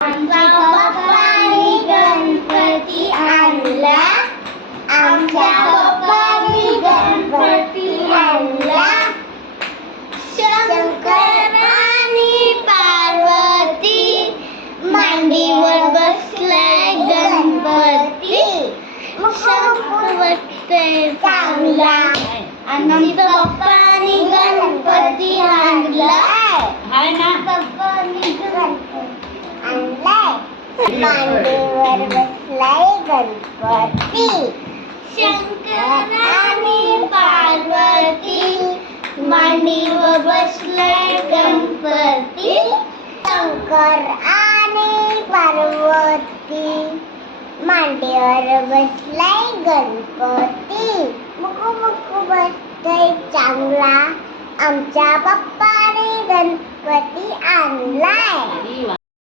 आमच्या पप्पांनी गणपती आणला. आमच्या पप्पांनी गणपती आणला. शंकर आणि पार्वती मांडीवर बसलाय गणपती. शंकर चांगला. आमच्या पप्पांनी गणपती आणलाय. हाय ना पप्पांनी गणपती आणलाय. मांडीवर बसलाय गणपती. शंकर आणि पार्वती मांडीवर बसलाय गणपती. शंकर आणि पार्वती मांडीवर बसलाय गणपती. मुकू मुकू बसतोय चांगला. आमच्या पप्पाने गणपती आणलाय.